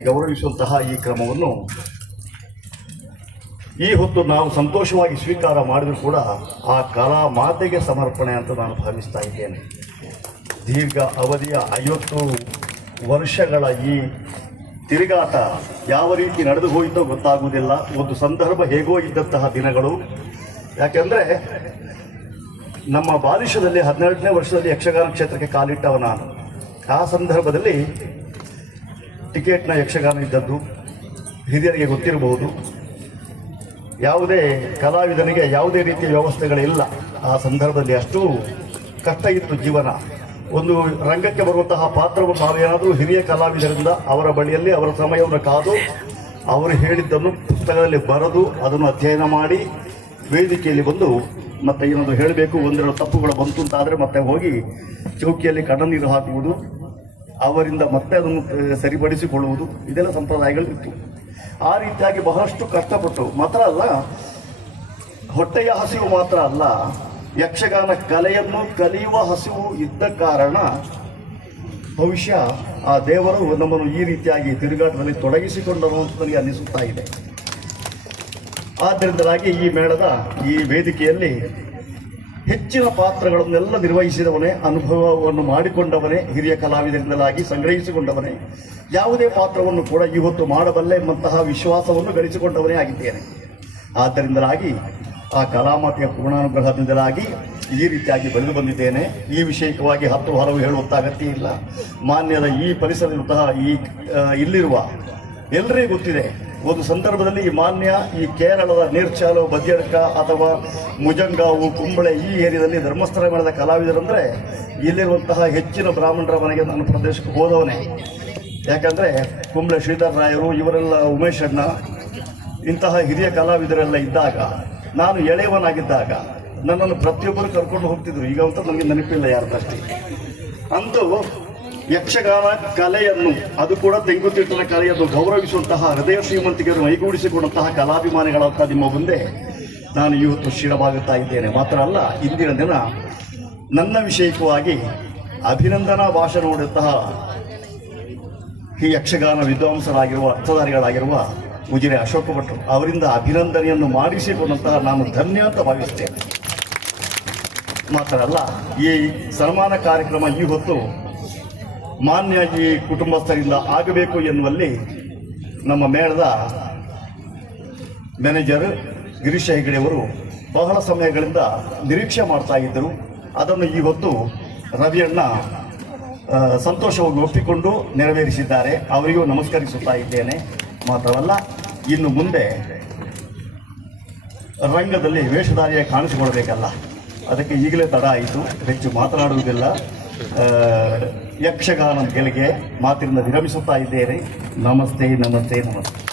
ಗೌರವಿಸುವಂತಹ ಈ ಕ್ರಮವನ್ನು ಈ ಹೊತ್ತು ನಾವು ಸಂತೋಷವಾಗಿ ಸ್ವೀಕಾರ ಮಾಡಿದರೂ ಕೂಡ ಆ ಕಲಾ ಮಾತೆಗೆ ಸಮರ್ಪಣೆ ಅಂತ ನಾನು ಭಾವಿಸ್ತಾ ಇದ್ದೇನೆ. ದೀರ್ಘ ಅವಧಿಯ ಐವತ್ತು ವರ್ಷಗಳ ಈ ತಿರುಗಾಟ ಯಾವ ರೀತಿ ನಡೆದು ಹೋಯಿತೋ ಗೊತ್ತಾಗುವುದಿಲ್ಲ. ಒಂದು ಸಂದರ್ಭ ಹೇಗೋ ಇದ್ದಂತಹ ದಿನಗಳು. ಯಾಕೆಂದರೆ ನಮ್ಮ ಬಾಲಿಶದಲ್ಲಿ ಹದಿನೆಂಟನೇ ವರ್ಷದಲ್ಲಿ ಯಕ್ಷಗಾನ ಕ್ಷೇತ್ರಕ್ಕೆ ಕಾಲಿಟ್ಟವ ನಾನು. ಆ ಸಂದರ್ಭದಲ್ಲಿ ಟಿಕೆಟ್ನ ಯಕ್ಷಗಾನ ಇದ್ದದ್ದು ಹಿರಿಯರಿಗೆ ಗೊತ್ತಿರಬಹುದು. ಯಾವುದೇ ಕಲಾವಿದನಿಗೆ ಯಾವುದೇ ರೀತಿಯ ವ್ಯವಸ್ಥೆಗಳಿಲ್ಲ. ಆ ಸಂದರ್ಭದಲ್ಲಿ ಅಷ್ಟು ಕಷ್ಟ ಇತ್ತು ಜೀವನ. ಒಂದು ರಂಗಕ್ಕೆ ಬರುವಂತಹ ಪಾತ್ರವನ್ನು ನಾವೇನಾದರೂ ಹಿರಿಯ ಕಲಾವಿದರಿಂದ ಅವರ ಬಳಿಯಲ್ಲಿ ಅವರ ಸಮಯವನ್ನು ಕಾದು ಅವರು ಹೇಳಿದ್ದನ್ನು ಪುಸ್ತಕದಲ್ಲಿ ಬರೆದು ಅದನ್ನು ಅಧ್ಯಯನ ಮಾಡಿ ವೇದಿಕೆಯಲ್ಲಿ ಬಂದು ಮತ್ತೆ ಏನಾದರೂ ಹೇಳಬೇಕು, ಒಂದೆರಡು ತಪ್ಪುಗಳು ಬಂತು ಅಂತಾದರೆ ಮತ್ತೆ ಹೋಗಿ ಚೌಕಿಯಲ್ಲಿ ಕಣ್ಣನೀರು ಹಾಕುವುದು ಅವರಿಂದ ಮತ್ತೆ ಅದನ್ನು ಸರಿಪಡಿಸಿಕೊಳ್ಳುವುದು. ಇದೆಲ್ಲ ಸಂಪ್ರದಾಯಗಳು ಇತ್ತು ಆ ರೀತಿಯಾಗಿ ಬಹಳಷ್ಟು ಕಷ್ಟಪಟ್ಟು ಮಾತ್ರ ಅಲ್ಲ, ಹೊಟ್ಟೆಯ ಹಸಿವು ಮಾತ್ರ ಅಲ್ಲ, ಯಕ್ಷಗಾನ ಕಲೆಯನ್ನು ಕಲಿಯುವ ಹಸಿವು ಇದ್ದ ಕಾರಣ ಭವಿಷ್ಯ ಆ ದೇವರು ನಮ್ಮನ್ನು ಈ ರೀತಿಯಾಗಿ ತಿರುಗಾಟದಲ್ಲಿ ತೊಡಗಿಸಿಕೊಂಡರು ಅಂತ ನನಗೆ ಅನ್ನಿಸುತ್ತಾ ಇದೆ. ಆದ್ದರಿಂದಲಾಗಿ ಈ ಮೇಳದ ಈ ವೇದಿಕೆಯಲ್ಲಿ ಹೆಚ್ಚಿನ ಪಾತ್ರಗಳನ್ನೆಲ್ಲ ನಿರ್ವಹಿಸಿದವನೇ, ಅನುಭವವನ್ನು ಮಾಡಿಕೊಂಡವನೇ ಹಿರಿಯ ಕಲಾವಿದರಿಂದಲಾಗಿ ಸಂಗ್ರಹಿಸಿಕೊಂಡವನೇ. ಯಾವುದೇ ಪಾತ್ರವನ್ನು ಕೂಡ ಇವತ್ತು ಮಾಡಬಲ್ಲೆ ಎಂಬಂತಹ ವಿಶ್ವಾಸವನ್ನು ಗಳಿಸಿಕೊಂಡವನೇ ಆಗಿದ್ದೇನೆ. ಆದ್ದರಿಂದಲಾಗಿ ಆ ಕಲಾಮಾತೆಯ ಪೂರ್ಣಾನುಗ್ರಹದಿಂದಲಾಗಿ ಈ ರೀತಿಯಾಗಿ ಬೆಳೆದು ಬಂದಿದ್ದೇನೆ. ಈ ವಿಷಯಕವಾಗಿ ಹತ್ತು ಹಲವು ಹೇಳುವಂಥ ಅಗತ್ಯ ಇಲ್ಲ. ಮಾನ್ಯದ ಈ ಪರಿಸರದಂತಹ ಈ ಇಲ್ಲಿರುವ ಎಲ್ಲರಿಗೂ ಗೊತ್ತಿದೆ. ಒಂದು ಸಂದರ್ಭದಲ್ಲಿ ಈ ಮಾನ್ಯ ಈ ಕೇರಳದ ನೀರ್ಚಾಲು ಬದ್ಯಡ್ಕ ಅಥವಾ ಮುಜಂಗಾವು, ಕುಂಬಳೆ ಈ ಏರಿಯಾದಲ್ಲಿ ಧರ್ಮಸ್ಥಳ ಮೇಳದ ಕಲಾವಿದರಂದರೆ ಇಲ್ಲಿರುವಂತಹ ಹೆಚ್ಚಿನ ಬ್ರಾಹ್ಮಣರ ಮನೆಗೆ ನಾನು ಪ್ರದೇಶಕ್ಕೆ ಹೋದವನೇ. ಯಾಕಂದರೆ ಕುಂಬಳೆ ಶ್ರೀಧರ್ ರಾಯರು, ಇವರೆಲ್ಲ ಉಮೇಶ್ ಅಣ್ಣ, ಇಂತಹ ಹಿರಿಯ ಕಲಾವಿದರೆಲ್ಲ ಇದ್ದಾಗ, ನಾನು ಎಳೆಯವನಾಗಿದ್ದಾಗ ನನ್ನನ್ನು ಪ್ರತಿಯೊಬ್ಬರು ಕರ್ಕೊಂಡು ಹೋಗ್ತಿದ್ರು. ಈಗ ಅಂತ ನನಗೆ ನೆನಪಿಲ್ಲ ಯಾರ್ದಷ್ಟೇ ಅಂತೂ ಯಕ್ಷಗಾನ ಕಲೆಯನ್ನು, ಅದು ಕೂಡ ತೆಂಗುತಿಟ್ಟನ ಕಲೆಯನ್ನು ಗೌರವಿಸುವಂತಹ ಹೃದಯ ಶ್ರೀಮಂತಿಕೆಯನ್ನು ಮೈಗೂಡಿಸಿಕೊಂಡಂತಹ ಕಲಾಭಿಮಾನಿಗಳಂತ ನಿಮ್ಮ ಮುಂದೆ ನಾನು ಇವತ್ತು ಶಿರವಾಗುತ್ತಾ ಇದ್ದೇನೆ. ಮಾತ್ರ ಅಲ್ಲ, ಇಂದಿನ ದಿನ ನನ್ನ ವಿಷಯಕವಾಗಿ ಅಭಿನಂದನಾ ಭಾಷಣ ನೋಡಿದಂತಹ ಈ ಯಕ್ಷಗಾನ ವಿದ್ವಾಂಸರಾಗಿರುವ ಅರ್ಥಧಾರಿಗಳಾಗಿರುವ ಉಜಿರೆ ಅಶೋಕ ಭಟ್ರು ಅವರಿಂದ ಅಭಿನಂದನೆಯನ್ನು ಮಾಡಿಸಿಕೊಂಡಂತಹ ನಾನು ಧನ್ಯ ಅಂತ ಭಾವಿಸ್ತೇನೆ ಮಾತ್ರ ಅಲ್ಲ, ಈ ಸನ್ಮಾನ ಕಾರ್ಯಕ್ರಮ ಈ ಹೊತ್ತು ಮಾನ್ಯ ಈ ಕುಟುಂಬಸ್ಥರಿಂದ ಆಗಬೇಕು ಎನ್ನುವಲ್ಲಿ ನಮ್ಮ ಮೇಳದ ಮ್ಯಾನೇಜರ್ ಗಿರೀಶ್ ಹೆಗಡೆಯವರು ಬಹಳ ಸಮಯಗಳಿಂದ ನಿರೀಕ್ಷೆ ಮಾಡ್ತಾ ಇದ್ದರು. ಅದನ್ನು ಇವತ್ತು ರವಿಯಣ್ಣ ಸಂತೋಷವಾಗಿ ಒಪ್ಪಿಕೊಂಡು ನೆರವೇರಿಸಿದ್ದಾರೆ. ಅವರಿಗೂ ನಮಸ್ಕರಿಸುತ್ತಾ ಇದ್ದೇನೆ. ಮಾತ್ರವಲ್ಲ, ಇನ್ನು ಮುಂದೆ ರಂಗದಲ್ಲಿ ವೇಷಧಾರಿಯ ಕಾಣಿಸಿಕೊಳ್ಬೇಕಲ್ಲ ಅದಕ್ಕೆ ಈಗಲೇ ತಡ ಆಯಿತು. ಹೆಚ್ಚು ಮಾತನಾಡುವುದಿಲ್ಲ. ಯಕ್ಷಗಾನ ಗೆಲಿಗೆ ಮಾತಿನಿಂದ ವಿರಮಿಸುತ್ತಾ ಇದ್ದೇನೆ ನಮಸ್ತೆ ನಮಸ್ತೆ ನಮಸ್ತೆ.